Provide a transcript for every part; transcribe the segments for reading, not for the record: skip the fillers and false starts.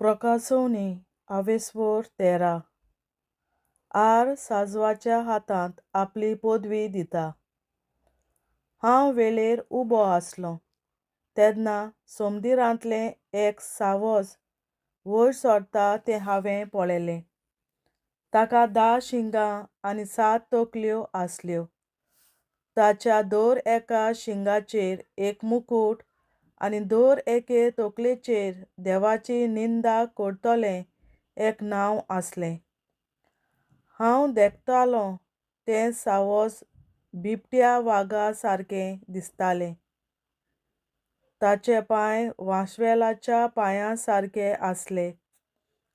प्रकाशवणी आवेसवर 13 आर साजवाच्या हातांत आपली पदवी दिता. हांव वेळेर उबो आसलों तेन्ना समदिरांतलें एक सावज वयर सरता तें हांवें पळयलें. ताका 10 शिंगां आनी 7 तकल्यो आसल्यो. ताच्या दर एका शिंगाचेर एक मुकुट आनी दर एके तकलेचेर देवाची निंदा करतलें एक नांव आसलें. हांव देखतालों तें सावज बिबट्या वागा सारकें दिसतालें. ताचे पांय वांस्वेलाच्या पांयां सारके आसले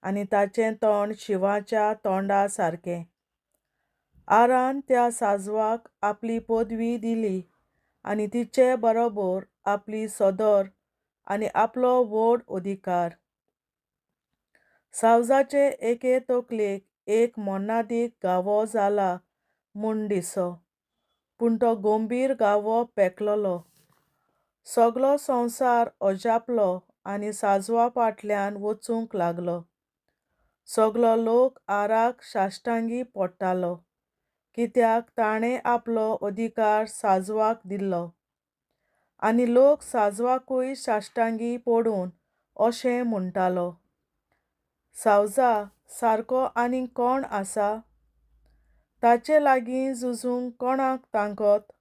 आनी ताचें तोंड शिवाच्या तोंडा सारकें. आरान त्या साजवाक आपली पदवी दिली आनी तिचे बरोबर आपली सदर आनी आपलो व्हड अधिकार. सावजाचे एके तकलेक एक मोन्नादीक घावो जाला म्हूण दिसो, पूण तो गंभीर घावो पेकलोलो. सगलो संवसार अजापलो आनी साजवा फाटल्यान वचूंक लागलो. सगलो लोक आराक साश्टांगी पडटालो, कित्याक ताणें आपलो अधिकार साजवाक दिल्लो. आनी लोक साजवाकूय साश्टांगी पडून अशें म्हणटालो, सावजा सारको आनीक कोण आसा? ताचे लागीं झुजूंक कोणाक तांकत?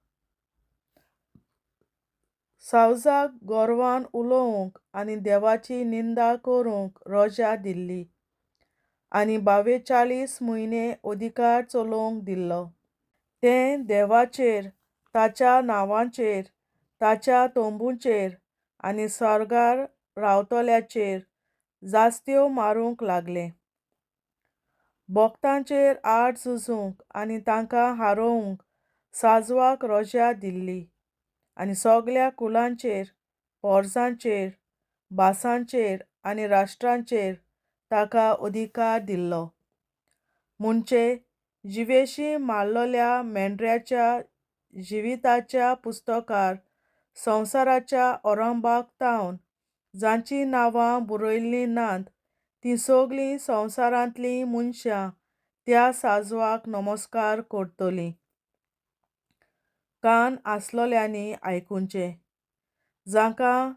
सावजाक गोरवान उलोवंक आनी देवाची निंदा करूंक रोजा दिल्ली आनी 42 म्हयने अधिकार चलोवंक दिल्लो. तें देवाचेर, ताच्या नांवाचेर, ताच्या तोंबूचेर आनी सर्गार रावतल्यांचेर जास्त्यो मारूंक लागलें. भोगतांचेर आड झुजूंक आनी तांकां हारोवंक साजवाक रोजा दिल्ली आनी सगल्या कुलांचेर, पोरसांचेर, भासांचेर आनी राष्ट्रांचेर ताका अधिकार दिल्लो. म्हणचे जिवेशीं मारलोल्या मेंढऱ्याच्या जिविताच्या पुस्तकार संवसाराच्या आरंभाक तावन जांचीं नांवां बरयल्लीं नात तीं सगलीं संवसारांतलीं मनशां त्या साजवाक नमस्कार करतलीं. कान आसलोल्यांनी आयकुचें. जांकां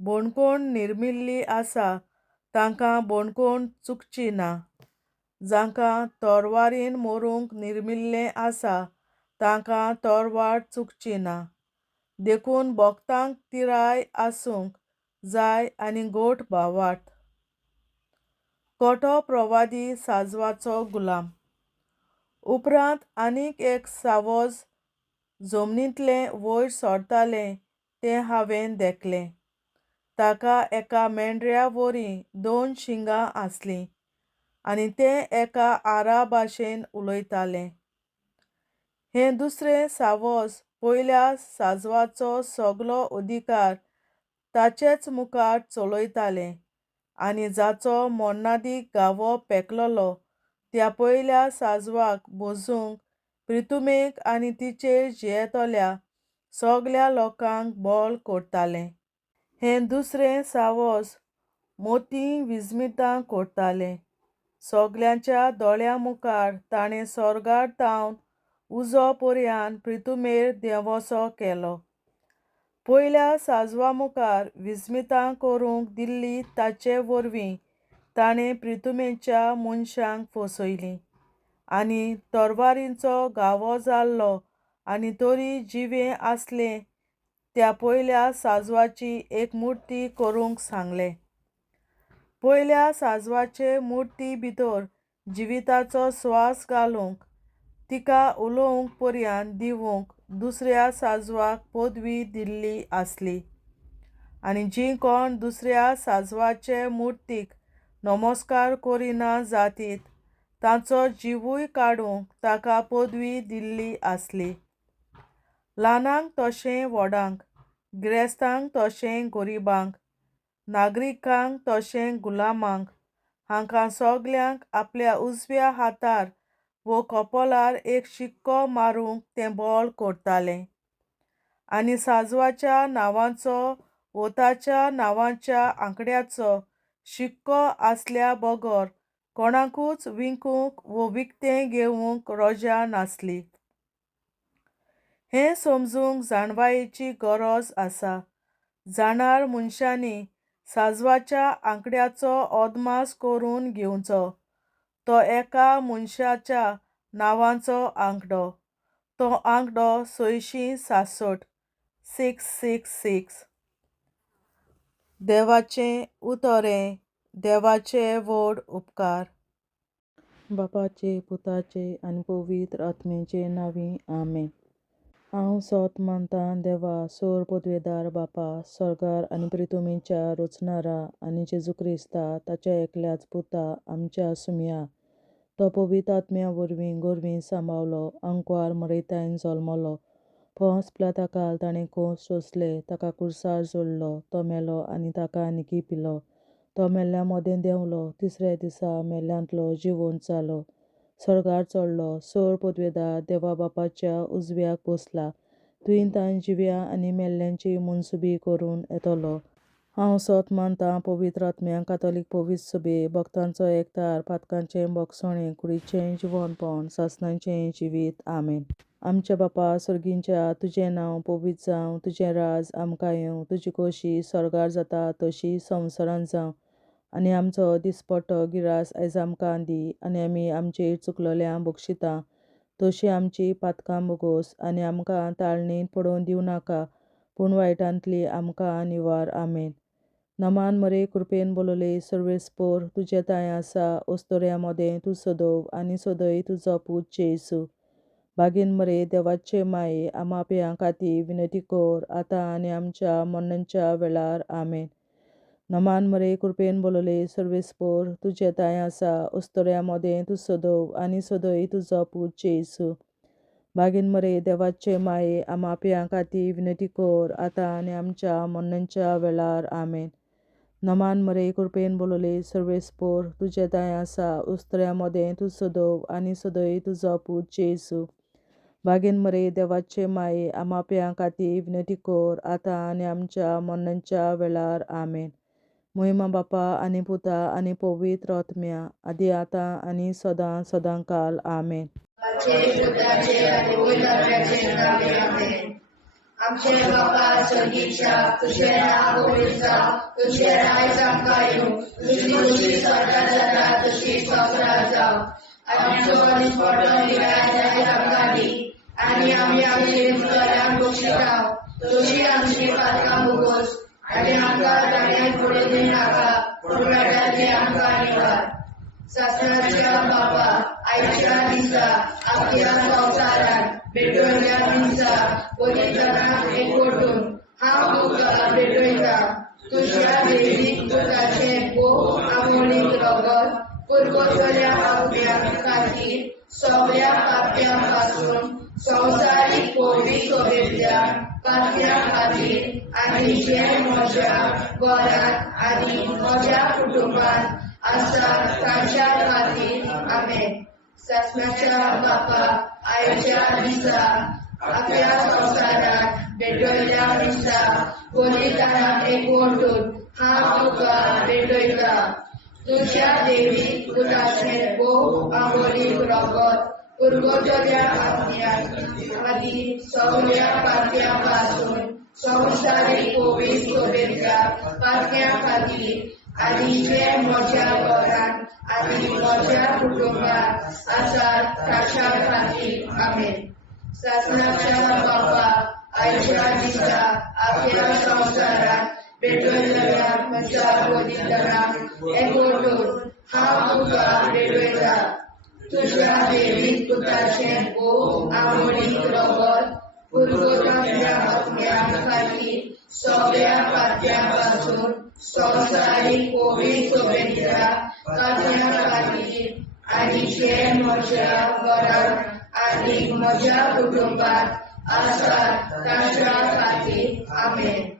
बणकण निर्मिल्ली आसा तांकां बणकण चुकची ना. जांकां तरवारीन मरूंक निर्मिल्लें आसा तांकां तरवार चुकची ना. देखून भोगतांक तिराय आसूंक जाय आनी घोट भावार्थ. खोटो प्रवादी साजवाचो गुलाम. उपरांत आनीक एक सावज जमनींतलें वयर सरतालें तें हांवें देखलें. ताका एका मेंढऱ्या वरी 2 शिंगां आसलीं आनी तें एका आरा भाशेन उलयतालें. हें दुसरें सावज पयल्या साजवाचो सगलो अधिकार ताचेच मुखार चलयतालें आनी जाचो मोन्नादीक घावो पेकलोलो त्या पयल्या साजवाक भोजूंक प्रितुमेक आनी तिचेर जियेतल्या सगल्या लोकांक बोल करतालें. हें दुसरें सावज मोतीं विजमितां करतालें. सगल्यांच्या दोळ्यां मुखार ताणें सर्गार तावन उजो पर्यान प्रितुमेर देंवोसो केलो. पयल्या साजवा मुखार विजमितां करूंक दिल्लीं ताचे वरवीं ताणें प्रितुमेच्या मनशांक फसयलीं आनी तरवारीचो घावो जाल्लो आनी तरी जिवें आसलें त्या पयल्या साजवाची एक मुर्ती करूंक सांगलें. पयल्या साजवाचे मुर्ती भितर जिविताचो स्वास घालूंक तिका उलोवंक पर्यान दिवंक दुसऱ्या साजवाक पदवी दिल्ली आसली. आनी जीं कोण दुसऱ्या साजवाचे मुर्तीक नमस्कार करिना जातीत तांचो जिवूय काडूंक ताका पदवी दिल्ली आसली. ल्हानांक तशें व्हडांक, गिरेस्तांक तशें गरीबांक, नागरिकांक तशें गुलामांक, हांकां सगल्यांक आपल्या उजव्या हातार वो कपोलार एक शिक्को मारूंक तें बोल करतालें. आनी साजवाच्या नांवाचो वो ताच्या नांवाच्या आंकड्याचो शिक्को आसल्या बगर कोणाकूच विकूंक वो विकतें घेवंक रोजा नासली. हें समजूंक जाणवायेची गरज आसा. जाणार मनशांनी सांजवाच्या आंकड्याचो अदमास करून घेवचो. तो एका मनशाच्या नांवाचो आंकडो. तो आंकडो 666 666. देवाचें उतोरें. देवाचे व्हड उपकार. बापाचे, पुताचे आनी पवित्र आत्म्याचे नांवी आमेन. हांव सोत मानतां देवा, सोर पदवेदार बापा, स्वर्गार आनी पृथ्वीच्या रचणारा, आनी जेजू क्रिस्ता ताच्या एकल्याच पुता आमच्या सुमया. तो पवित्र आत्म्या वरवीं गोरवीं सांबावलो, अंकवार मरयतायन जल्मलो. पोंस पिलाताकाल ताणें कोस सोंसले, ताका कुर्सार जोडलो. तो मेलो आनी ताका निकी पिलो. तो मेल्ल्या मोदें देंवलो, तिसऱ्या दिसा मेल्ल्यांतलो जिवंत जालो. स्वर्गार चडलो, सोर पदवेदार देवा बापाच्या उजव्याक बसला. तुयेन ताण जिव्या आनी मेल्ल्यांची मनसुबी करून येतलो. हांव सोत मानतां पवित्र आत्म्यांक, कातोलीक पवित्र सभे, भक्तांचो एकठार, पातकांचें भोगसणें, कुडीचें जिवंतपण, सासणाचें जिवीत. आमेन. आमच्या बापा सुर्गींच्या, तुजें नांव पवित्र जावं, तुजें राज आमकां येवं, तुजी खोशी स्वर्गार जाता तशी संवसारांत जावं. आनी आमचो दिसपट्टो गिरास आयज आमकां दी. आनी आमी आमचेर चुकलोल्यांक बक्षिता तशी आमची पातकां बोगोस. आनी आमकां ताळणेंत पडोवन दिवं नाका, पूण वायटांतली आमकां निवार. आमेन. नमान मरे कृपेन बोलोले सर्वेस्पोर, तुजे ताय आसा ओस्तोऱ्या मोदें तूं सदोव आनी सदय तुजो पूत जेसू. बागेन मरे देवाचे माये, आमा पियां खातीर विनंती कर, आतां आनी आमच्या मरणाच्या वेळार. आमेन. नमान मरे कृपेन बोलोले सर्वेस्पोर, तुजे ताय आसा ओस्तोऱ्या मोदें तूं सदोव आनी सदय तुजो पूत जेसू. बागेन मरे देवाचे माये, आमा पियां खातीर विनंती कर, आतां आनी आमच्या मरणाच्या वेळार. आमेन. नमान मरे कृपेन बोलोले सर्वेस्पोर, तुजे ताय आसा ओस्तोऱ्या मोदें तूं सदोव आनी सदय तुजो पूत जेसू. बागेन मरे देवाचे माये, आमा पियां खातीर विनंती कर, आतां आनी आमच्या मरणाच्या वेळार. आमेन. महिमा बापा आनी पुता आनी पवित्र आत्म्या, आदी आतां आनी सदां सदांकाल. आमेन. आमचे बापा स्वर्गीच्या, तुझे नाव पवित्र जावं, तुझे राज आमकां येवं, तुजी खुशी स्वर्गार जाता तशी संवसारांत जावं. आनी आमचो दिसपट्टो गिरास आयज आमकां दी. आनी आमी आमचे चुकलोल्यांक बक्षिता तशी आमची पातकां बोगोस. आनी आमकां ताळणेंत पडोवन दिवं नाका, पूण वायटांतली आमकां निवार. सासणाच्या बापा, आयच्या दिसा आख्या संवसारांत भेटवयल्या दिसा पवित्रांक एकवटून हांव तुका भेटयता. तुज्या देवीक पुताचें भोव आमोणीक रगत पुरगोसल्या आत्म्या खातीर सगळ्या पाप्यां पासून संवसारीक पवित्र सभेंतल्या पाप्यां खातीर आनी जे म्हज्या घरांत आनी म्हज्या कुटुंबांत आसा तांच्या खातीर. आमेन. सासणाच्या बापा, आयच्या दिसा आख्या संवसारांत भेटवयल्या दिसा पवित्रांक एकवटून हांव तुका भेटयता. तुज्या देवीक पुताचें भोव आमोणीक रगत पुरगोसल्या आत्म्या खातीर सगळ्या पाप्यां पासून संवसारीक पवित्र सभेंतल्या पाप्यां खातीर आनी जे म्हज्या घरांत आनी म्हज्या कुटुंबांत आसा तांच्या खातीर. आमेन. सासणाच्या बापा, आयच्या दिसा आख्या संवसारांत भेटवयल्या म्हज्या पवित्रांक एकवटून हांव तुका भेटयता. तुज्या देवीक पुताचें भोव आमोणीक रगत पुरगोसल्या आत्म्या खातीर सगळ्या पाप्यां पासून संवसारीक पवित्र सभेंतल्या पाप्यां खातीर आनी जे म्हज्या घरांत आनी म्हज्या कुटुंबांत आसा तांच्या खातीर. आमेन.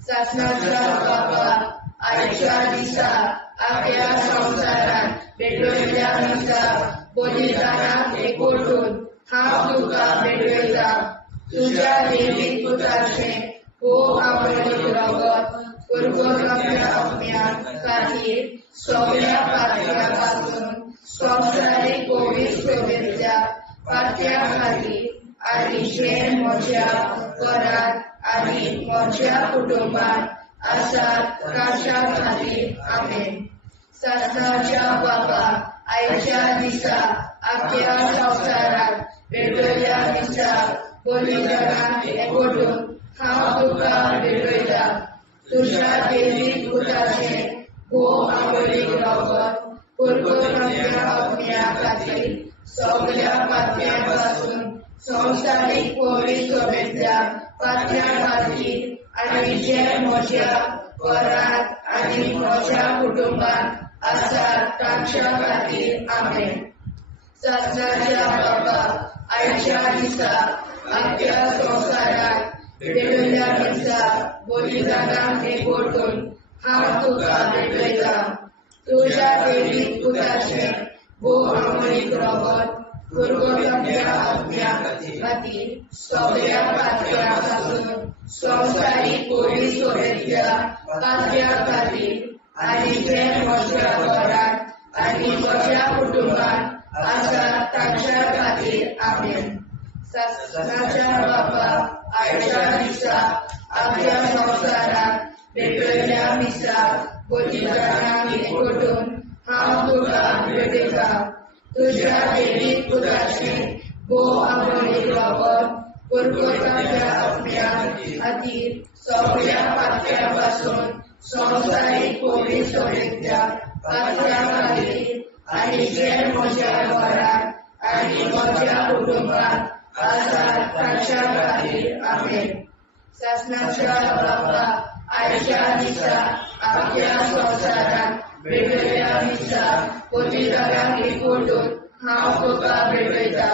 सासणाच्या बापा, आयच्या दिसा आख्या संवसारांत भेटवयल्या दिसा पवित्रांक एकवटून हांव तुका भेटयता. तुज्या देवीक पुताचें भोव आमोणीक रगत पुरवठ्याच्या आपल्या खातीर सगळ्या पातळ्यांपासून संवसारीक कोविड शुभेच्छा पातळ्या खातीर आनी जे म्हज्या घरांत आनी म्हज्या कुटुंबात आसात तांच्या खातीर आमेन. शासनाच्या बाबा आयच्या दिसा आपल्या संवसारात वेगवेगळ्या दिसा बलिदानाक एकवटून हांव तुका भेटयता. तुज्या दैवीक पुताचे भोव आवडीक रगत पुरवठ्याच्या आपल्या खातीर सगळ्या पातळ्यांपासून संवसारीक कोविड शुभेच्छा पातळ्या खातीर आनी जे म्हज्या घरांत आनी म्हज्या कुटुंबात आसात तांच्या खातीर आमेन. शासनाच्या बाबा आयच्या दिसा आपल्या संवसारात वेगवेगळ्या दिसा बलिदानाक एकवटून हांव तुका भेटयता. तुज्या दैवीक पुताचे भोव आवडीक रगत पुरवठ्याच्या आपल्या खातीर सगळ्या पातळ्यांपासून संवसारीक कोविड शुभेच्छा पातळ्या खातीर आनी जे म्हज्या घरांत आनी म्हज्या कुटुंबात आसात तांच्या खातीर आमेन. शासनाच्या बाबा आयच्या दिसा आपल्या संवसारात वेगवेगळ्या दिसा बलिदानाक एकवटून हांव तुका भेटयता. तुज्या दैवीक पुताचे भोव आवडीक रगत पुरवठ्याच्या आपल्या खातीर सगळ्या पातळ्यांपासून संवसारीक कोविड शुभेच्छा पातळ्या खातीर आनी जे म्हज्या घरांत आनी म्हज्या कुटुंबात आसात तांच्या खातीर आमेन. शासनाच्या बाबा आयच्या दिसा आपल्या संवसारात वेगवेगळ्या दिसा बलिदानाक एकवटून हांव तुका भेटयता.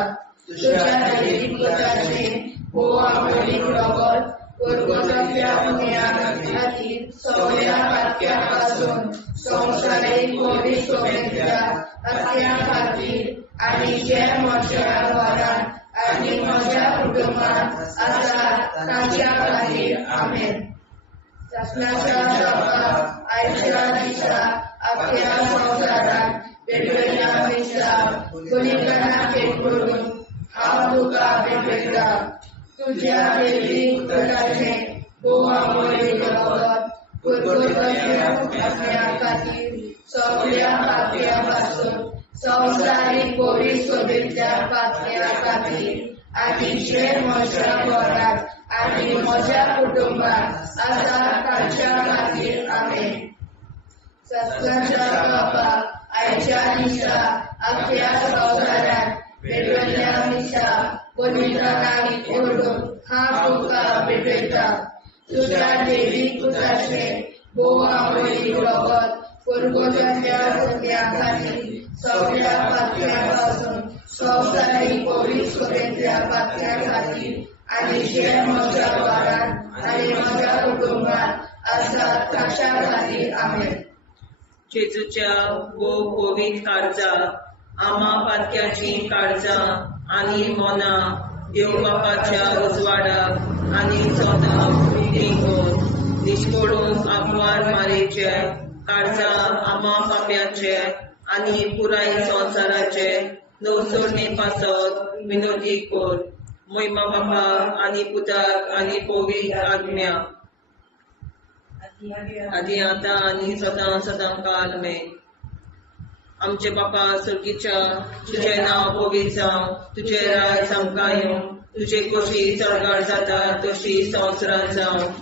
तुज्या दैवीक पुताचे भोव आवडीक रगत पुरवठ्याच्या आपल्या खातीर सगळ्या पातळ्यांपासून संवसारीक कोविड शुभेच्छा पातळ्या खातीर आनी जे म्हज्या घरांत आनी म्हज्या कुटुंबात आसात तांच्या खातीर आमेन. शासनाच्या बाबा आयच्या दिसा आपल्या संवसारात वेगवेगळ्या दिसा बलिदानाक एकवटून हांव तुका भेटयता. तुज्या दैवीक पुताचे भोव आवडीक रगत पुरवठ्याच्या आपल्या खातीर सगळ्या पातळ्यांपासून संवसारीक कोविड शुभेच्छा पातळ्या खातीर आनी जे म्हज्या घरांत आनी म्हज्या कुटुंबात आसात तांच्या खातीर आमेन. शासनाच्या बाबा आयच्या दिसा आपल्या संवसारात वेगवेगळ्या दिसा बलिदानाक एकवटून हांव तुका भेटयता. तुज्या दैवीक पुताचे भोव आवडीक रगत पुरवठ्याच्या आपल्या खातीर सगळ्या पातळ्यांपासून संवसारीक कोविड शुभेच्छा पातळ्या खातीर आनी जे म्हज्या घरांत आनी म्हज्या कुटुंबात आसात तांच्या खातीर आमेन. जेजूच्या भोव कोविड काळजां आमा पातक्याची काळजां आनी मोना देव बापाच्या उजवाडाक आनी सोदाक विधी निश्कोडून आग्वार मारेचे काळजां आमा पाप्याचे आनी पुराय संवसाराचे नवसोडणे पासत विनोदी कोर. महिमा बापा आनी पुताक आनी पवित्र आत्म्या आदी आतां आनी सदां सदां काल आमेन. आमचे बापा सर्गीच्या तुजें नांव पवित्र जावं, तुजें राज आमकां येवं, तुजे कशी चडगाड जाता तशी संवसारांत जावं.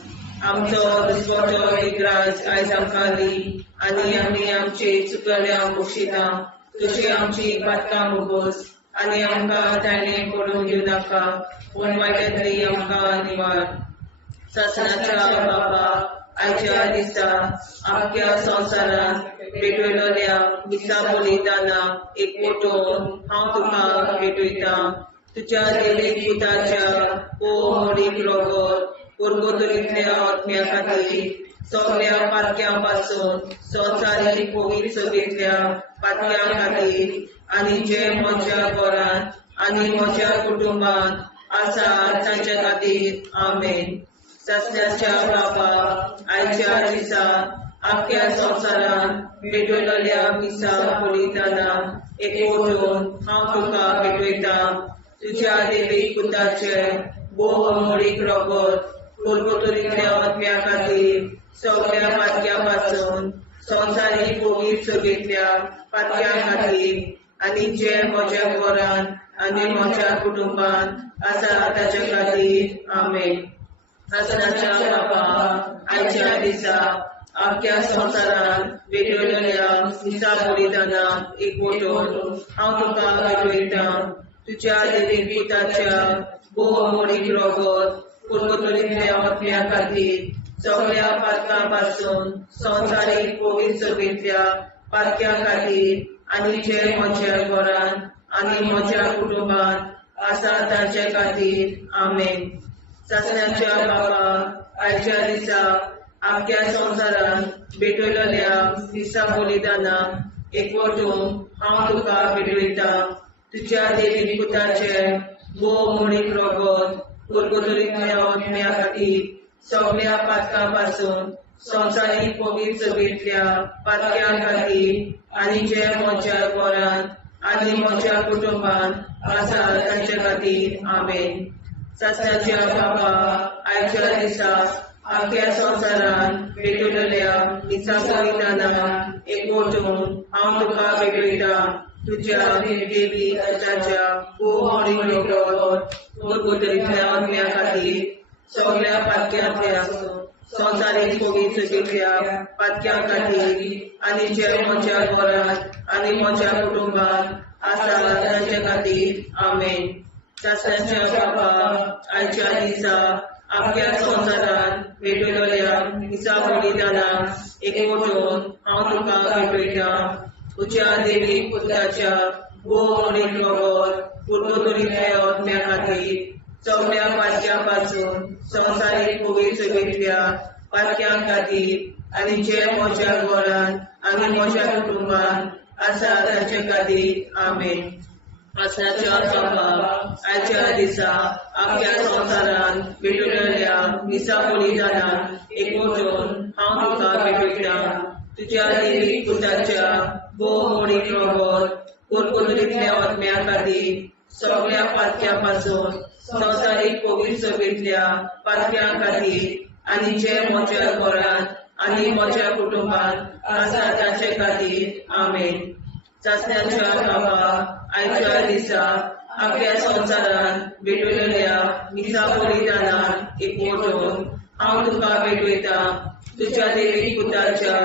आमचो दिसवटो एक राज आयज आमकां दी आनी आमी आमचे चुकल्यांक बक्षिता. तशी आमची पातकां मुगोस आनी आमकां ताणें पडूंक दिवं नाका, पूण वायटांतली आमकां निवार. शासनाच्या बापा आयच्या दिसा आपल्या संवसारांत भेटयलोल्या दिसा बलिदानाक एकवटून हांव तुका भेटयता. तुज्या दैवीक पुताच्या मोडीक रगत पुरवतरींतल्या आत्म्या खातीर सगळ्या पातक्यां संवसारीक कोविड सभेंतल्या पातक्यां खातीर आनी जे म्हज्या घरांत आनी म्हज्या कुटुंबात आसात तांच्या खातीर आमेन. सस्याच्या बापा आयच्या दिसा आख्या संवसारान भेटयलेल्या मिसा बलिदाना एकवटून हांव तुका भेटयता तुज्या देवीक पुताचे भोवमोडीक रगत कोलगोतरींतल्या आत्म्या खातीर सगळ्या पातक्या पासून संवसारीक भोगीर सगळ्या पातक्या खातीर आनी जे म्हज्या घरान आनी म्हज्या कुटुंबान आसा ताचे खातीर आमेन. आसनाच्या बापा आयच्या दिसा आख्या संवसारान भेटयलेल्या मिसा बलिदाना एकवटून हांव तुका भेटयता तुज्या देवीक पुताच्या भोवमोडीक रगत कोलगोतरींतल्या आत्म्या खातीर सगळ्या पातकां पासून संवसारीक भोगीर सगळ्या पातक्या खातीर आनी जे म्हज्या घरान आनी म्हज्या कुटुंबान आसा ताचे खातीर आमेन. सस्याच्या बापा आयच्या दिसा आख्या संवसारान भेटयलेल्या मिसा बलिदाना एकवटून हांव तुका भेटयता तुज्या देवीक पुताचे भोवमोडीक रगत कोलगोतरींतल्या आत्म्या खातीर सगळ्या पातकां पासून संवसारीक भोगीर सगळ्या पातक्या खातीर आनी जे म्हज्या घरान आनी म्हज्या कुटुंबान आसा ताचे खातीर आमेन. सस्याच्या बापा आयच्या दिसा आख्या संवसारान भेटयलेल्या मिसा बलिदाना एकवटून हांव तुका भेटयता तुज्या देवीक पुताच्या भोवमोडीक रगत कोलगोतरींतल्या आत्म्या खातीर सगळ्या पातक्या संवसारीक भोगीर सगळ्या पातक्या खातीर आनी जे म्हज्या घरान आनी म्हज्या कुटुंबान आसा ताचे खातीर आमेन. सस्याच्या बापा आयच्या दिसा आख्या संवसारान भेटयलेल्या मिसा बलिदाना एकवटून हांव तुका भेटयता तुज्या देवीक पुताच्या भोवमोडीक रगत कोलगोतरींतल्या आत्म्या खातीर सगळ्या पातक्या पासून संवसारीक भोगीर सगळ्या पातक्या खातीर आनी जे म्हज्या घरान आनी म्हज्या कुटुंबान आसा ताचे खातीर आमेन. आसनाच्या बापा आयच्या दिसा आख्या संवसारान भेटयलेल्या मिसा बलिदाना एकवटून हांव तुका भेटयता तुज्या देवीक पुताच्या भोवमोडीक रगत कोलगोतरींतल्या आत्म्या खातीर सगळ्या पातक्या पासून संवसारीक भोगीर सगळ्या पातक्या खातीर आनी जे म्हज्या घरान आनी म्हज्या कुटुंबान आसा ताचे खातीर आमेन. सस्याच्या बापा आयच्या दिसा आख्या संवसारान भेटयलेल्या मिसा बलिदाना एकवटून हांव तुका भेटयता तुज्या देवीक पुताच्या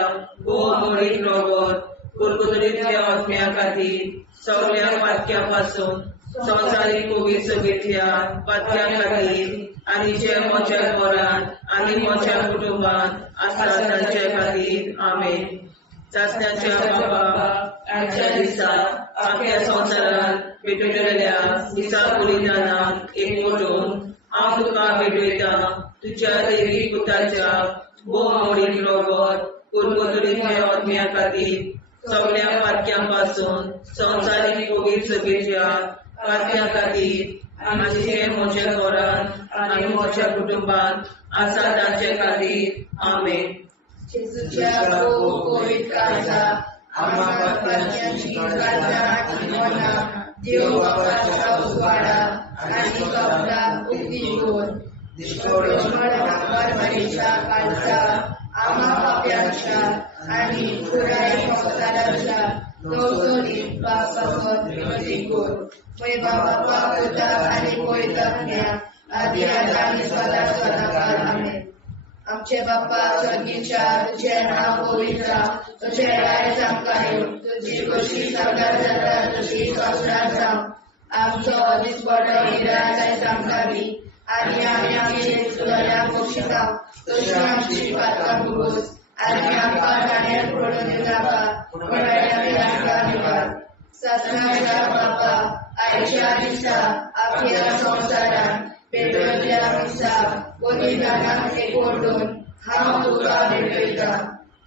भोवमोडीक रगत कोलगोतरींतल्या आत्म्या खातीर सगळ्या पातक्या पासून संवसारीक भोगीर सगळ्या पातक्या खातीर आनी जे म्हज्या घरान आनी म्हज्या कुटुंबान आसा ताचे खातीर आमेन. सस्याच्या बापा आयच्या दिसा आख्या संवसारान भेटयलेल्या मिसा बलिदाना एकवटून हांव तुका भेटयता तुज्या देवीक पुताच्या भोवमोडीक रगत कोलगोतरींतल्या आत्म्या खातीर सगळ्या पातक्या पासून संवसारीक भोगीर सगळ्या पातक्या खातीर आनी जे म्हज्या घरान आनी म्हज्या कुटुंबान आसा ताचे खातीर आमेन. जेजूच्या पवित्र काळजा आम्हा पापांची काळजा आनी मना देव बापाच्या उजवाडा आनी कपडा उक्ती घेवन परमेच्या काळजा आम्हा पाप्यांच्या आनी पुराय संवसाराच्या गवसणीत पापावर विनंती कर. मैबा बापा पुता आनी पवित्रात्म्या आदी आनी सदा सदाकाळ आमेन. आमचे बाप्पा स्वर्गीच्या तुझे नाव पवित्र तुझे राय जावंक येवं तुझी कशी सगळ्यात जाता तशी संवसारांत जावं. आमचो दिसपडो हिराय जायत आमकां दी आनी आमी आमचे चुकल्यांक बक्षिता तशी आमची पातकां भोगोस आनी आमकां गाणेर पडून नाका पूण आमकां निवार. सस्याच्या बापा आयच्या दिसा आख्या संवसारान भेटयलेल्या मिसा बलिदानाक एकवटून हांव तुका भेटयता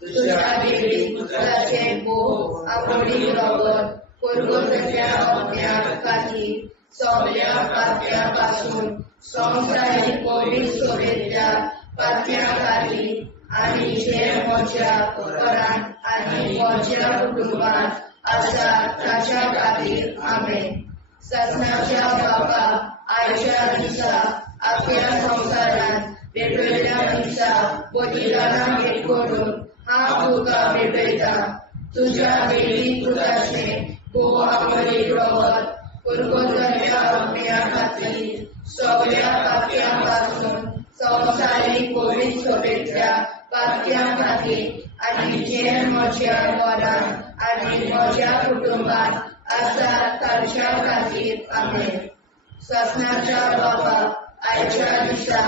तुज्या देवीक पुताचे भोवमोडीक रगत कोलगोतरींतल्या आत्म्या खातीर सगळ्या पातक्या पासून संवसारीक भोगीर सगळ्या पातळ्या खातीर आनी जे म्हज्या घरांत आनी म्हज्या कुटुंबांत आसा ताच्या खातीर आमेन. ससनाच्या बाबा आयच्या दिसा आख्या संवसारांत वेगवेगळ्या दिसा बलिदानां भेट करून हांव तुका भेटयता. तुज्या देवी पुताचें भोव रगत पुरगोरल्या अपण्या खातीर सगळ्या पापयां पासून संवसारीक कोवीड सोबेतल्या पापयां खातीर आनी जे म्हज्या घरांत आनी म्हज्या कुटुंबांत आसा ताच्या खातीर आमेन. ससनाच्या बाबा आयच्या दिसा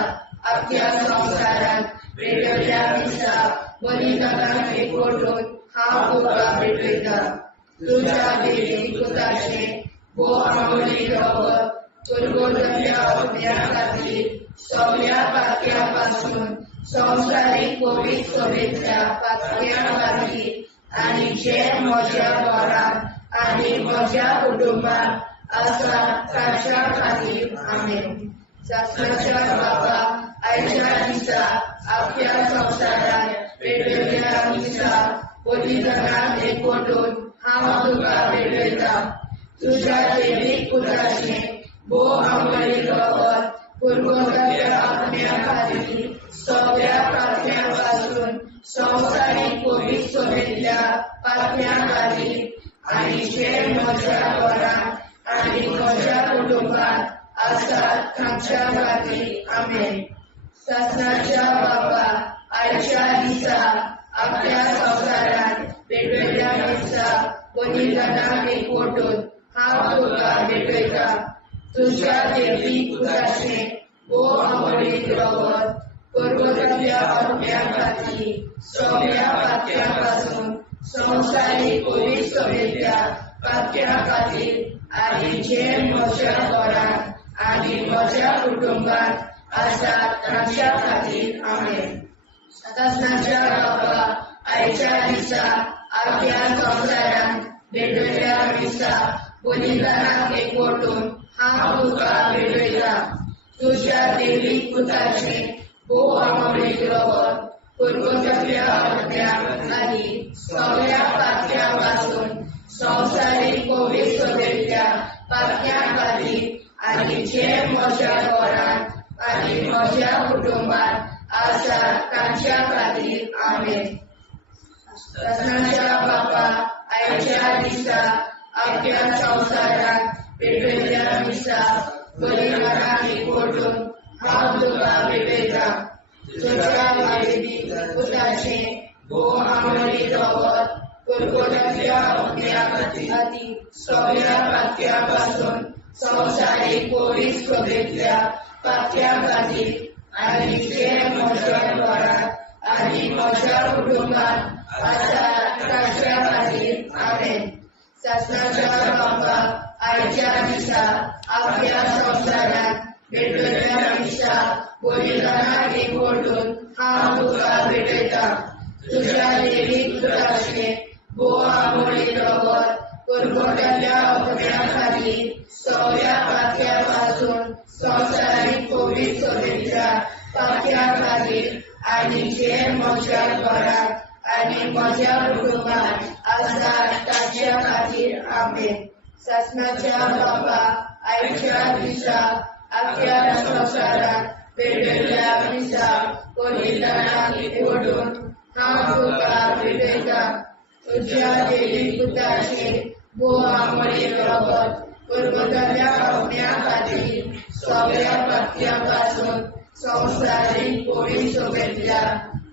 आख्या संवसारांत वेगवेगळ्या दिसा बलिदानां भेट करून हांव तुका भेटयता. तुज्या देवी पुताचें भोव रगत पुरगोरल्या अपण्या खातीर सगळ्या पापयां पासून संवसारीक कोवीड सोबेतल्या पापयां खातीर आनी जे म्हज्या घरांत आनी म्हज्या कुटुंबांत आसा ताच्या खातीर आमेन. ससनाच्या बाबा आयच्या दिसा आख्या संवसारांत वेगवेगळ्या दिसा बलिदानां भेट करून हांव तुका भेटयता. तुज्या देवी पुताचें भोव रगत पुरगोरल्या अपण्या खातीर सगळ्या पापयां पासून संवसारीक कोवीड सोबेतल्या पापयां खातीर आनी जे म्हज्या घरांत आनी म्हज्या कुटुंबांत आसा ताच्या खातीर आमेन. ससनाच्या बाबा आयच्या दिसा आख्या संवसारांत वेगवेगळ्या दिसा बलिदानां भेट करून हांव तुका भेटयता. तुज्या देवी पुताचें भोव रगत पुरगोरल्या अपण्या खातीर सगळ्या पापयां पासून संवसारीक कोवीड सोबेतल्या पापयां खातीर आनी जे म्हज्या घरांत आनी म्हज्या कुटुंबांत आसा ताच्या खातीर आमेन. ससनाच्या बाबा आयच्या दिसा आख्या संवसारांत वेगवेगळ्या दिसा बलिदानां भेट करून हांव तुका भेटयता. तुज्या देवी पुताचें भोव रगत पुरगोरल्या अपण्या खातीर सगळ्या पापयां पासून संवसारीक कोवीड सोबेतल्या पापयां खातीर आनी जे म्हज्या घरांत आनी म्हज्या कुटुंबांत आसा ताच्या खातीर आमेन. ससनाच्या बाबा आयच्या दिसा आख्या संवसारांत वेगवेगळ्या दिसा बलिदानां भेट करून हांव तुका भेटयता. तुज्या देवी पुताचें भोव रगत पुरगोरल्या अपण्या खातीर सगळ्या पापयां पासून संवसारीक कोवीड सोबेतल्या पापयां खातीर आनी जे म्हज्या घरांत आनी म्हज्या कुटुंबांत आसा ताच्या खातीर आमेन. ससनाच्या बाबा आयच्या दिसा आख्या संवसारांत वेगवेगळ्या दिसा बलिदानां भेट करून हांव तुका भेटयता. तुज्या देवी पुताचें भोव रगत पुरगोरल्या अपण्या खातीर सगळ्या पापयां पासून संवसारीक कोवीड सोबेतल्या पापयां खातीर आनी जे म्हज्या घरांत आनी म्हज्या कुटुंबांत आसा ताच्या खातीर आमेन. ससनाच्या बाबा आयच्या दिसा आख्या संवसारांत वेगवेगळ्या दिसा बलिदानां भेट करून हांव तुका भेटयता. तुज्या देवी पुताचें भोव रगत पुरगोरल्या अपण्या खातीर सगळ्या पापयां पासून संवसारीक कोवीड सोबेतल्या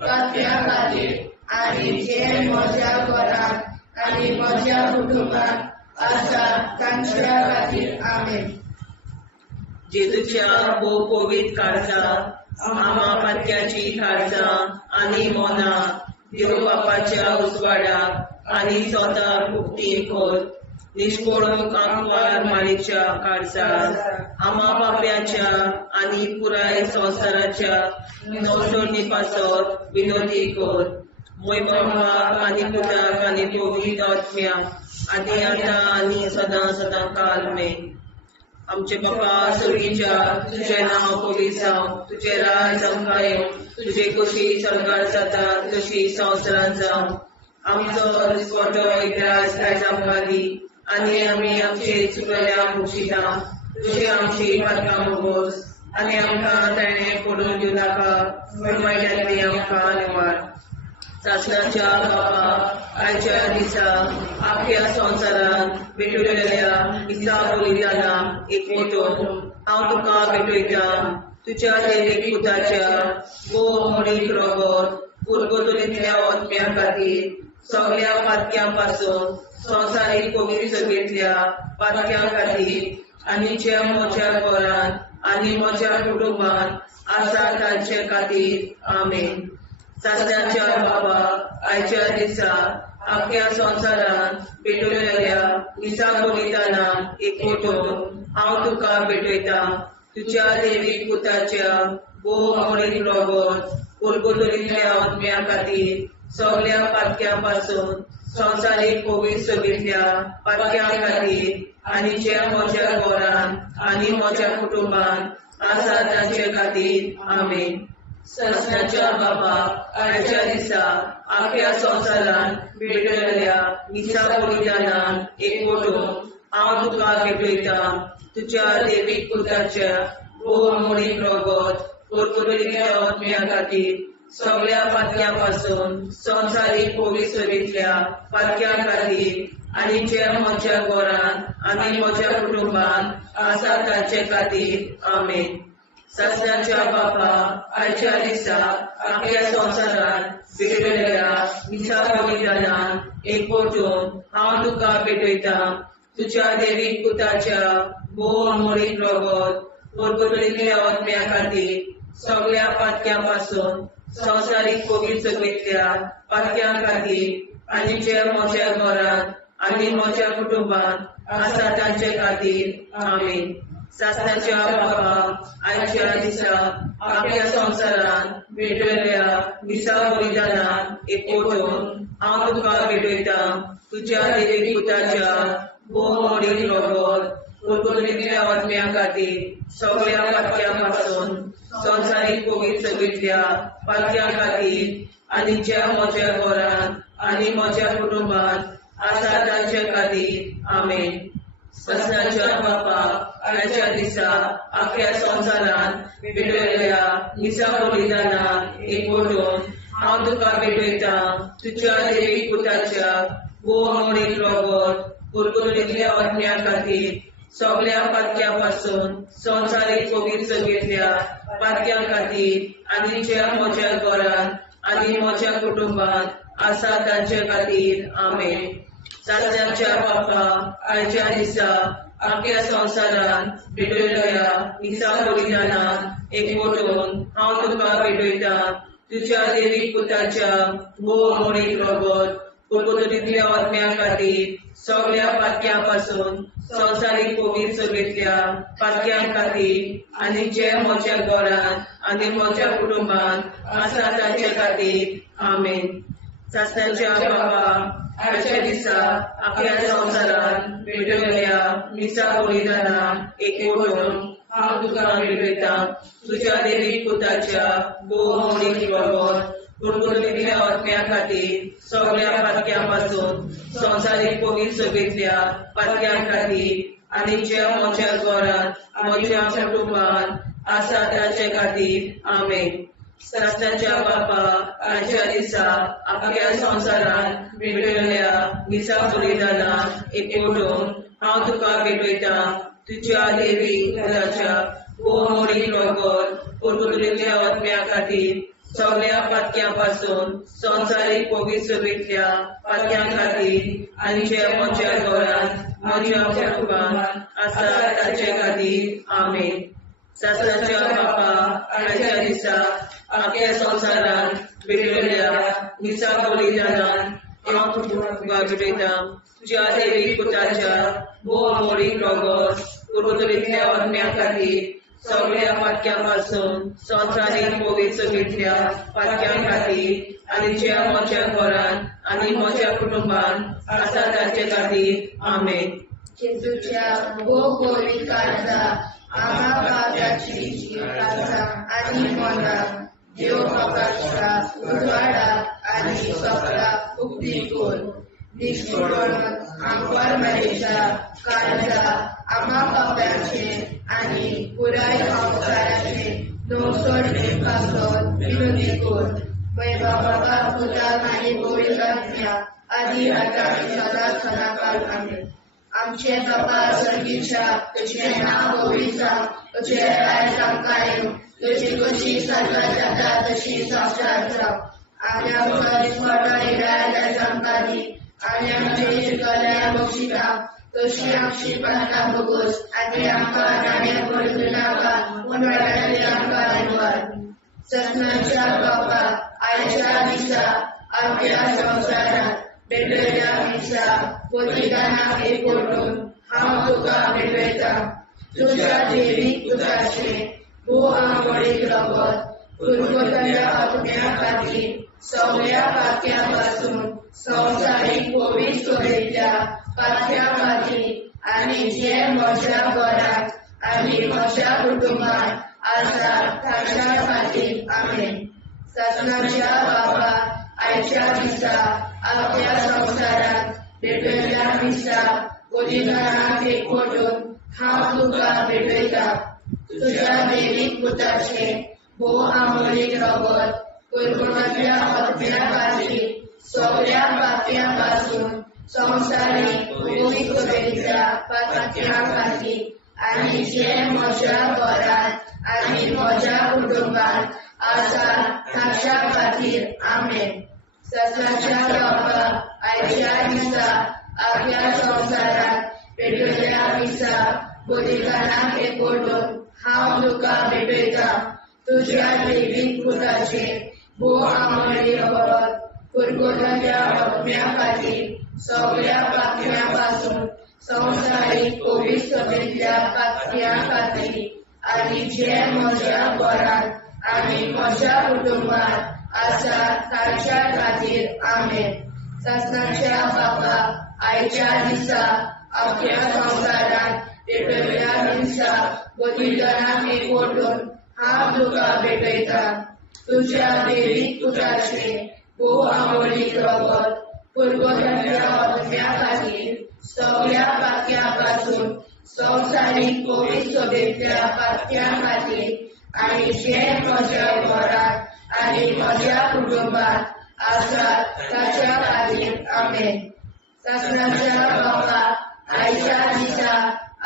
पापयां खातीर आनी जे म्हज्या घरांत आनी म्हज्या कुटुंबांत आसा ताच्या खातीर आमेन. जेजूच्या भोव पवित्र काळजांत आमा पात्याची काळजां आनी मोना देव बापाच्या उजवाडाक आनी स्वता मुक्ती कोर. निष्कोळूक आंकवार माळेच्या काळजांत आमा पाप्याच्या आनी पुराय संवसाराच्या नवसोडणी पासत विनोदी कोर. मोय बापाक आनी पुताक आनी पवित्र आत्म्याक आदी आतां आनी सदां सदां काल आमेन. आमचे बापा स्वर्गीच्या तुझे नाव पवित्र जावं, तुझे राज आमकां येवं, तुझे कुशी स्वर्गार जाता तशी संवसारांत जावं. आमचो दिसपट्टो एकदांच आयज आमकां दी, आनी आमी आमचे चुकल्यांक बक्षिता. तुजी आमची पातकां भोगोस, आनी आमकां ताणें पडून दिवं नाका, पण वायट्यांतली आमकां निवाड. सासणाच्या बापा आयच्या दिसा आख्या संवसारांत भेटलेल्या दिसा बलिदाना एकवटून हांव तुका भेटयता. तुज्या देवीक पुताच्या मोडीक रगत उरगतुलींतल्या ओतम्या खातीर सगळ्या पातक्यां पासून संवसारीक पवित्र सभेंतल्या पातक्यां खातीर आनी जे म्हज्या घरांत आनी म्हज्या कुटुंबांत आसा तांचे खातीर आमेन. सासणाच्या बाबा आयच्या दिसा आख्या संवसारांत भेटलेल्या दिसा बलिदानाक एकवटून हांव तुका भेटयता. तुज्या देवीक पुताच्या मोडीक रगत उरगतुलींतल्या ओतम्या खातीर सगळ्या पातक्यां पासून संवसारीक पवित्र सभेंतल्या पातक्यां खातीर आनी जे म्हज्या घरांत आनी म्हज्या कुटुंबांत आसा तांचे खातीर आमेन. सासणाच्या बाबा आयच्या दिसा आख्या संवसारांत भेटलेल्या दिसा बलिदानाक एकवटून हांव तुका भेटयता. तुज्या देवीक पुताच्या मोडीक रगत उरगतुलींतल्या ओतम्या खातीर सगळ्या पातक्यां पासून संवसारीक पवित्र सभेंतल्या पातक्यां खातीर आनी जे म्हज्या घरांत आनी म्हज्या कुटुंबांत आसा तांचे खातीर आमेन. सासणाच्या बापा आयच्या दिसा आख्या संवसारांत भेटलेल्या दिसा बलिदानाक एकवटून हांव तुका भेटयता. तुज्या देवीक पुताच्या मोडीक रगत उरगतुलींतल्या ओतम्या खातीर सगळ्या पातक्यां पासून संवसारीक पवित्र सभेंतल्या पातक्यां खातीर आनी जे म्हज्या घरांत आनी म्हज्या कुटुंबांत आसा तांचे खातीर आमेन. सासणाच्या बापा आयच्या दिसा आख्या संवसारांत भेटलेल्या दिसा बलिदानाक एकवटून हांव तुका भेटयता. तुज्या देवीक पुताच्या मोडीक रगत उरगतुलींतल्या ओतम्या खातीर सगळ्या पातक्यां पासून संवसारीक पवित्र सभेंतल्या पातक्यां खातीर आनी ज्या म्हज्या घरांत आनी म्हज्या कुटुंबांत आसा तांचे खातीर आमेन. सासणाच्या बापा आयच्या दिसा आख्या संवसारांत भेटलेल्या दिसा बलिदानाक एकवटून हांव तुका भेटयता. तुज्या देवीक पुताच्या मोडीक रगत उरगतुलींतल्या ओतम्या खातीर सगळ्या पातक्यां पासून संवसारीक पवित्र सभेंतल्या पातक्यां खातीर आनी ज्या म्हज्या घरांत आनी म्हज्या कुटुंबांत आसा तांचे खातीर आमेन. सासणाच्या बापा आयच्या दिसा आख्या संवसारांत भेटलेल्या दिसा बलिदानाक एकवटून हांव तुका भेटयता. तुज्या देवीक पुताच्या मोडीक रगत उरगतुलींतल्या ओतम्या खातीर सगळ्या पातक्यां पासून संवसारीक पवित्र सभेंतल्या पातक्यां खातीर आनी जे म्हज्या घरांत आनी म्हज्या कुटुंबांत आसा तांचे खातीर आमेन. सासणाच्या बापा आयच्या दिसा आख्या संवसारांत भेटलेल्या दिसा बलिदानाक एकवटून हांव तुका भेटयता. तुज्या देवीक पुताच्या मोडीक रगत उरगतुलींतल्या ओतम्या खातीर सगळ्या पातक्यां पासून संवसारीक पवित्र सभेंतल्या पातक्यां खातीर आनी जे म्हज्या घरांत म्हज्या कुटुंबांत आसा तांचे खातीर आमेन. सासणाच्या बापा आयच्या दिसा आख्या संवसारांत भेटलेल्या दिसा बलिदानाक एकवटून हांव तुका भेटयता. तुज्या देवीक पुताच्या मोडीक रगत उरगतुलींतल्या ओतम्या खातीर सगळ्या पातक्यां पासून संवसारीक पवित्र सभेंतल्या पातक्यां खातीर आनी जे म्हज्या घरांत म्हज्या कुटुंबांत आसा तांचे खातीर आमेन. सासणाच्या बापा आयच्या दिसा आख्या संवसारांत भेटलेल्या दिसा बलिदानाक हांव तुका भेटयता. तुज्या देवीक पुताच्या मोडीक रगत उरगतुलींतल्या ओतम्या खातीर सगळ्या पातक्यां पासून संवसारीक पवित्र सभेंतल्या पातक्यां खातीर आनी जे म्हज्या घरांत आनी म्हज्या कुटुंबांत आसा तांचे खातीर आमेन. तुझ्या भोगोरी काळजा आम्हा पाप्याची काळजा आणि मनात देव बापाच्या उजवाडात आणि स्वतःला मुक्ती कोर निष्ठुर आमवर मरेच्या काळजा आम्हा पाप्याचे आणि पुराय संसाराचे नोसोडे पासून विनोदी कोर बाबा तुझा आणि गोविंदा आधी आता सदा सदाकाळ आमेन. आमचे बाबा स्वर्गीच्या तुझे नाव गोविंदा तुझे राय सांगाय तुझी कशी सर्व जगात तशी संसारात राव आणि आमच्या स्मरण राय सांगाली आणि आमचे शिकल्या बक्षिता तशी आमची प्रार्थना बघूस आणि आमका नाण्या पडून नाका उन्हाळ्यात आमका धन्यवाद. ससनाच्या बाबा आयच्या दिसा आपल्या संसारात भेटलेल्या दिसा पोतिदाना एक ओढून हांव तुका भेटयता तुझ्या देवी पुत्राचे भू आंबोळीक रगत पुरवतल्या आत्म्या खातीर सगळ्या पात्यापासून संवसारीक कोवीड सोडयल्या पात्या खातीर आणि जे म्हज्या घरात आणि म्हज्या कुटुंबात आसा ताच्या खातीर आमेन. ससनाच्या बाबा आयच्या दिसा आपल्या संसारात भेटलेल्या दिसा पोतिदानाक एकवटून हांव तुका भेटयता तुझ्या देवीक पुत्राचे भू आंबोळीक रगत पुरवतल्या आत्म्या खातीर सगळ्या पाप्यापासून संवसारीक कोवीड सोडयल्या पात्या खातीर आणि जे म्हज्या घरात आणि म्हज्या कुटुंबात आसा ताच्या खातीर आमेन. ससनाच्या बाबा आयच्या दिसा आपल्या संसारात भेटलेल्या दिसा पोतिदानाक एकवटून हांव तुका भेटयता तुझ्या देवीक पुत्राचे भू आंबोळीक रगत पुरवतल्या आत्म्या खातीर सगळ्या पाप्यापासून संवसारीक कोवीड सोडयल्या पात्या खातीर आणि जे म्हज्या घरात आणि म्हज्या कुटुंबात आसा ताच्या खातीर आमेन. ससनाच्या बाबा आयच्या दिसा आपल्या संसारात भेटलेल्या दिसा पोतिदानाक एकवटून हांव तुका भेटयता तुझ्या देवीक पुत्राचे भू आंबोळीक रगत पुरवतल्या आत्म्या खातीर सगळ्या पात्यापासून संवसारीक कोवीड सोडयल्या पात्या खातीर आणि जे म्हज्या घरात आणि म्हज्या कुटुंबात आसा ताच्या खातीर आमेन. ससनाच्या बाबा आयच्या दिसा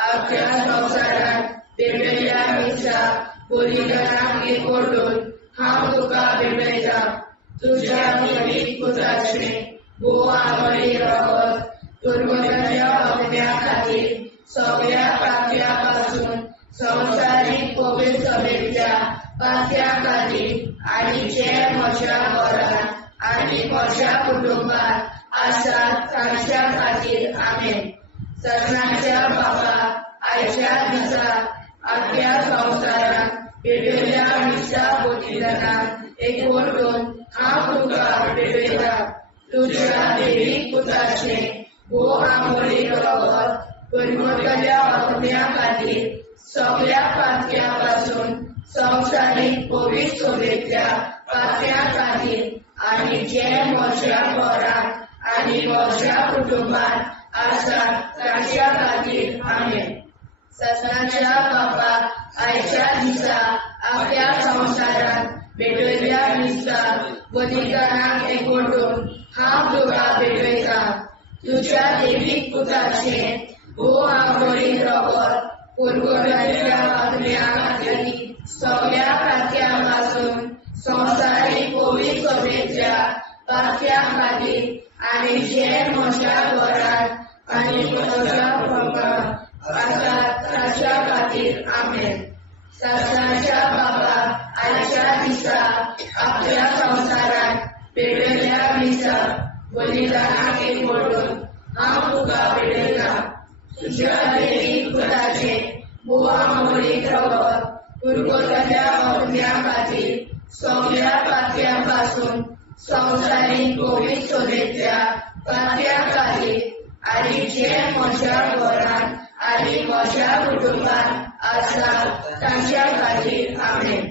आपल्या संसारात भेटलेल्या दिसा पोतिदानाक एकवटून हांव तुका भेटयता तुझ्या देवीक पुत्राचे भू आंबोळीक रगत पुरवतल्या आत्म्या खातीर सगळ्या पाप्यापासून संवसारीक कोवीड सोडयल्या पात्या खातीर आणि जे म्हज्या घरात आणि म्हज्या कुटुंबात आसा ताच्या खातीर आमेन. ससनाच्या बाबा आयच्या दिसा आपल्या संसारात भेटलेल्या दिसा पोतिदानाक एकवटून हांव तुका भेटयता तुझ्या देवीक पुत्राचे भू आंबोळीक रगत पुरवतल्या आत्म्या खातीर सगळ्या पात्यापासून संवसारीक कोवीड सोडयल्या पात्या खातीर आणि जे म्हज्या घरात आणि म्हज्या कुटुंबात आसा ताच्या खातीर आमेन. ससनाच्या बाबा आयच्या दिसा आपल्या संसारात भेटलेल्या दिसा पोतिदानाक एकवटून हांव तुका भेटयता तुझ्या देवीक पुत्राचे भू आंबोळीक रगत पुरवतल्या आत्म्या खातीर सगळ्या पात्यापासून संवसारीक कोवीड सोडयल्या पात्या खातीर आणि जे म्हज्या घरात आणि म्हज्या कुटुंबात आसा ताच्या खातीर आमेन. ससनाच्या बाबा आयच्या दिसा आपल्या संसारात भेटलेल्या दिसा पोतिदानाक एकवटून हांव तुका भेटयता तुझ्या देवीक पुत्राचे भू आंबोळीक रगत पुरवतल्या आत्म्या खातीर सगळ्या पात्यापासून संवसारीक कोवीड सोडयल्या पात्या खातीर आनी जे म्हज्या घरान आनी म्हज्या कुटुंबात आसा तांच्या खातीर आमेन.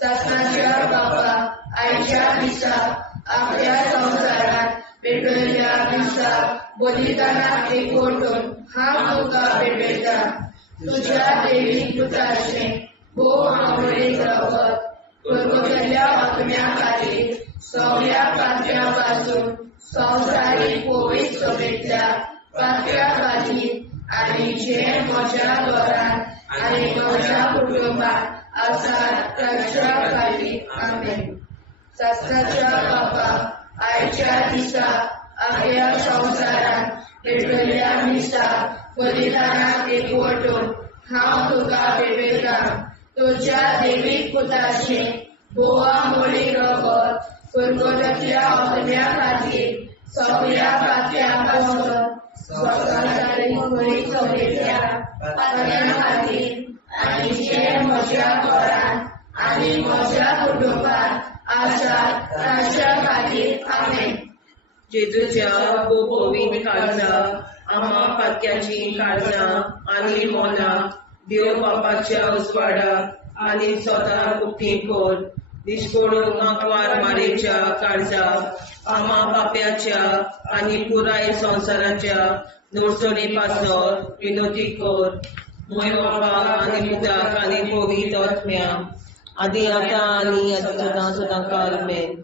सत्नाच्या बापा, आयच्या दिसा आपल्या संवसारात पेटयल्ल्या दिसाक बलिदानाक एकवटून हांव तुका पेटयता. तुज्या देवीक पुताचें भोव आवडीक रगत करगोटल्या आत्म्या खातीर सगळ्या पात्र्या वाचून संवसारीक पवित्र सभेंतल्या पात्र्या खातीर आनी जे म्हज्या घरान आनी म्हज्या कुटुंबात आसा तांच्या खातीर आमेन. सत्नाच्या बापा, आयच्या दिसा आपल्या संवसारात पेटयल्ल्या दिसाक बलिदानाक एकवटून हांव तुका पेटयता. तुज्या देवीक पुताचें बोवा मोळी रगत करगोटल्या आत्म्या खातीर सगळ्या पात्र्या वाचून संवसारीक पवित्र सभेंतल्या पात्र्या खातीर आनी जे म्हज्या घरान आनी म्हज्या कुटुंबात आसा तांच्या खातीर आमेन. जेजूच्या पवित्र काळजा, आम्हा पातक्याची काळजां आनी मोना देव बापाच्या उजवाडाक आनी स्वता उक्ती कोर. दिसपडून आंकवार मारेच्या काळजा, आम्हा पाप्याच्या आनी पुराय संवसाराच्या नोर्सोणी पासोर विनोदी कोर. मोय बापा आनी पुताक आनी पवित्र आत्म्या आदी आतां आनी सदां सदां काल आमेन.